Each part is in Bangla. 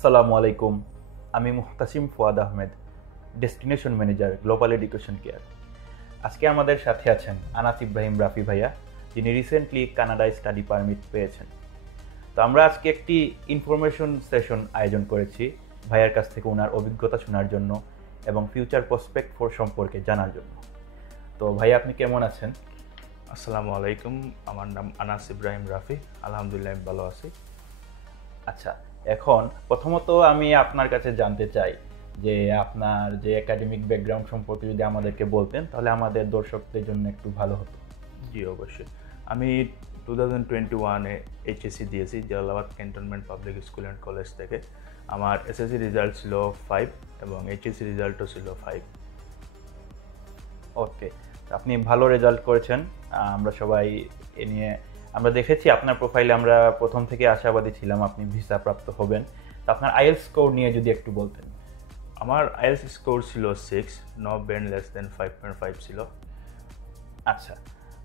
আসসালামু আলাইকুম। আমি Muhtasim Fuad Ahmed, destination manager, global education care. আজকে আমাদের সাথে আছেন আনাস ইব্রাহিম রাফি ভাইয়া, যিনি রিসেন্টলি কানাডায় স্টাডি পারমিট পেয়েছেন। তো আমরা আজকে একটি ইনফরমেশন সেশন আয়োজন করেছি ভাইয়ার কাছ থেকে ওনার অভিজ্ঞতা শোনার জন্য এবং ফিউচার প্রসপেক্ট ফর সম্পর্কে জানার জন্য। তো ভাইয়া, আপনি কেমন আছেন? আসসালামু আলাইকুম, আমার নাম আনাস ইব্রাহিম রাফি। আলহামদুলিল্লাহ, আমি ভালো আছি। আচ্ছা, এখন প্রথমত আমি আপনার কাছে জানতে চাই যে আপনার যে একাডেমিক ব্যাকগ্রাউন্ড সম্পর্কে যদি আমাদেরকে বলতেন, তাহলে আমাদের দর্শকদের জন্য একটু ভালো হতো। জি অবশ্যই। আমি 2021-এ এইচএসসি দিয়েছি Jalalabad cantonment public school and college থেকে। আমার এসএসসি রেজাল্ট ছিল 5 এবং এইচএসসি রেজাল্টও ছিল 5। ওকে, আপনি ভালো রেজাল্ট করেছেন। আমরা সবাই এ নিয়ে আমরা দেখেছি আপনার প্রোফাইলে, আমরা প্রথম থেকে আশাবাদী ছিলাম আপনি ভিসা প্রাপ্ত হবেন। তো আপনার আইএলটিএস স্কোর নিয়ে যদি একটু বলতেন। আমার আইএলটিএস স্কোর ছিল 6, নো ব্যান্ড লেস দেন 5.5 ছিল। আচ্ছা,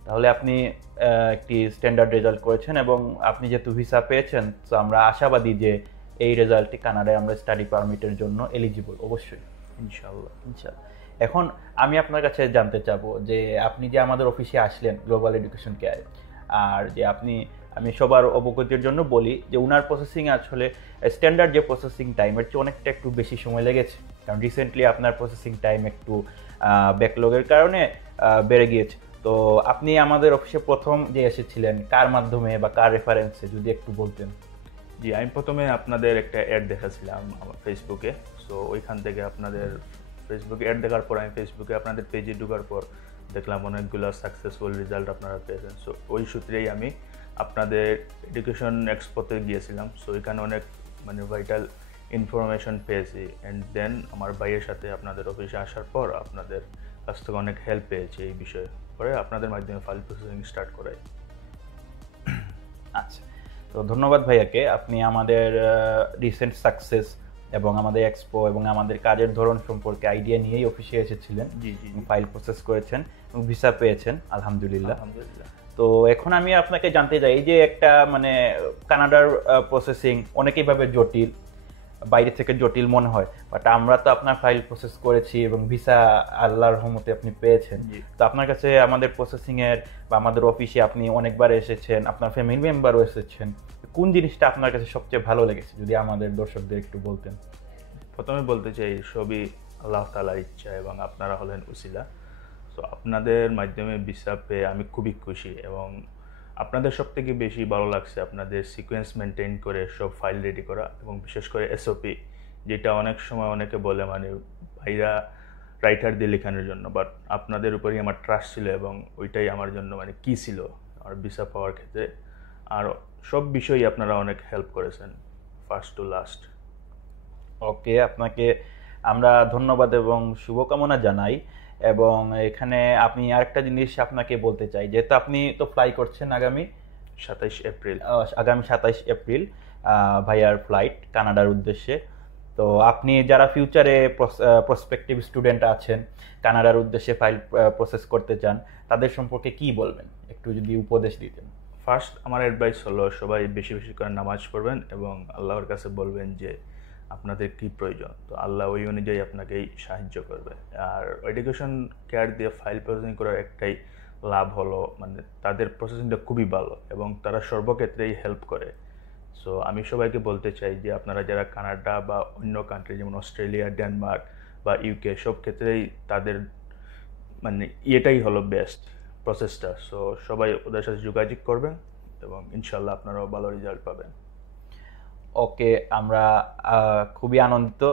তাহলে আপনি একটি স্ট্যান্ডার্ড রেজাল্ট করেছেন এবং আপনি যেহেতু ভিসা পেয়েছেন, তো আমরা আশাবাদী যে এই রেজাল্টটি কানাডায় আমরা স্টাডি পারমিটের জন্য এলিজিবল অবশ্যই, ইনশাআল্লাহ। এখন আমি আপনার কাছে জানতে চাবো যে আপনি যে আমাদের অফিসে আসলেন গ্লোবাল এডুকেশন কেয়ার, আর যে আমি সবার অবগতির জন্য বলি যে উনার প্রসেসিং আসলে স্ট্যান্ডার্ড যে প্রসেসিং টাইমের চেয়ে অনেকটা একটু বেশি সময় লেগেছে, কারণ রিসেন্টলি আপনার প্রসেসিং টাইম একটু ব্যাকলগের কারণে বেড়ে গিয়েছে। তো আপনি আমাদের অফিসে প্রথম যে এসেছিলেন কার মাধ্যমে বা কার রেফারেন্সে যদি একটু বলতেন। জি, আমি প্রথমে আপনাদের একটা অ্যাড দেখাছিলাম আমার ফেসবুকে। সো ওইখান থেকে আপনাদের ফেসবুকে অ্যাড দেখার পর আমি ফেসবুকে আপনাদের পেজে ঢোকার পর দেখলাম অনেকগুলো সাকসেসফুল রেজাল্ট আপনারা পেয়েছেন। সো ওই সূত্রেই আমি আপনাদের এডুকেশন এক্সপোতে গিয়েছিলাম। সো এখানে অনেক ভাইটাল ইনফরমেশন পেয়েছি। অ্যান্ড দেন আমার ভাইয়ের সাথে আপনাদের অফিসে আসার পর আপনাদের কাছ থেকে অনেক হেল্প পেয়েছি এই বিষয়ে। পরে আপনাদের মাধ্যমে ফাইল প্রসেসিং স্টার্ট করাই। আচ্ছা, তো ধন্যবাদ ভাইয়াকে। আপনি আমাদের রিসেন্ট সাকসেস এবং আমাদের এক্সপো এবং আমাদের কাজের ধরন সম্পর্কে আইডিয়া নিয়েই অফিসে এসেছিলেন। জি জি, ফাইল প্রসেস করেছেন এবং ভিসা পেয়েছেন আলহামদুলিল্লাহ। আলহামদুলিল্লাহ। তো এখন আমি আপনাকে জানতে চাই, এই যে একটা কানাডার প্রসেসিং অনেকেই ভাবে জটিল, বাইরে থেকে জটিল মনে হয়, বাট আমরা তো আপনার ফাইল প্রসেস করেছি এবং ভিসা আল্লাহর রহমতে আপনি পেয়েছেন। তো আপনার কাছে আমাদের প্রসেসিং এর বা আমাদের অফিসে আপনি অনেকবার এসেছেন, আপনার ফ্যামিলি মেম্বারও এসেছেন, কোন জিনিসটা আপনার কাছে সবচেয়ে ভালো লেগেছে যদি আমাদের দর্শকদের একটু বলতেন। প্রথমে বলতে চাই সবই আল্লাহ তাআলার ইচ্ছা এবং আপনারা হলেন উসিলা। সো আপনাদের মাধ্যমে ভিসা পেয়ে আমি খুবই খুশি এবং আপনাদের সব থেকে বেশি ভালো লাগছে আপনাদের সিকোয়েন্স মেনটেন করে সব ফাইল রেডি করা এবং বিশেষ করে এসওপি, যেটা অনেক সময় অনেকে বলে ভাইরা রাইটার দিয়ে লেখানোর জন্য, বাট আপনাদের উপরেই আমার ট্রাস্ট ছিল এবং ওইটাই আমার জন্য কি ছিল আমার ভিসা পাওয়ার ক্ষেত্রে। আর সব বিষয়ই আপনারা অনেক হেল্প করেছেন ফার্স্ট টু লাস্ট। ওকে, আপনাকে আমরা ধন্যবাদ এবং শুভকামনা জানাই। এবং এখানে আপনি আরেকটা জিনিস আপনাকে বলতে চাই, যেহেতু আপনি তো ফ্লাই করছেন আগামী 27 এপ্রিল ভাইয়ার ফ্লাইট কানাডার উদ্দেশ্যে। তো আপনি যারা ফিউচারে প্রসপেক্টিভ স্টুডেন্ট আছেন, কানাডার উদ্দেশ্যে ফাইল প্রসেস করতে চান, তাদের সম্পর্কে কি বলবেন, একটু যদি উপদেশ দিতেন। ফার্স্ট আমার অ্যাডভাইস হলো সবাই বেশি বেশি করে নামাজ পড়বেন এবং আল্লাহর কাছে বলবেন যে আপনাদের কি প্রয়োজন, তো আল্লাহ ওই অনুযায়ী আপনাকেই সাহায্য করবে। আর এডুকেশন কেয়ার দিয়ে ফাইল প্রসেসিং করার একটাই লাভ হলো তাদের প্রসেসিংটা খুবই ভালো এবং তারা সর্বক্ষেত্রেই হেল্প করে। সো আমি সবাইকে বলতে চাই যে আপনারা যারা কানাডা বা অন্য কান্ট্রি যেমন অস্ট্রেলিয়া, ডেনমার্ক বা ইউকে, সব ক্ষেত্রেই তাদের এটাই হলো বেস্ট প্রসেসটা। সো সবাই ওদের সাথে যোগাযোগ করবেন এবং ইনশাল্লাহ আপনারাও ভালো রেজাল্ট পাবেন। ওকে, আমরা খুবই আনন্দিত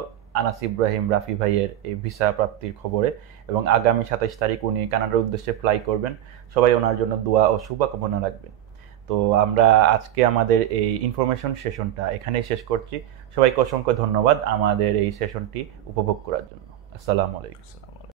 আনাস ইব্রাহিম রাফি ভাইয়ের এই ভিসা প্রাপ্তির খবরে, এবং আগামী 27 তারিখ উনি কানাডার উদ্দেশ্যে ফ্লাই করবেন। সবাই ওনার জন্য দোয়া ও শুভকামনা রাখবেন। তো আমরা আজকে আমাদের এই ইনফরমেশন সেশনটা এখানেই শেষ করছি। সবাইকে অসংখ্য ধন্যবাদ আমাদের এই সেশনটি উপভোগ করার জন্য। আসসালামু আলাইকুম।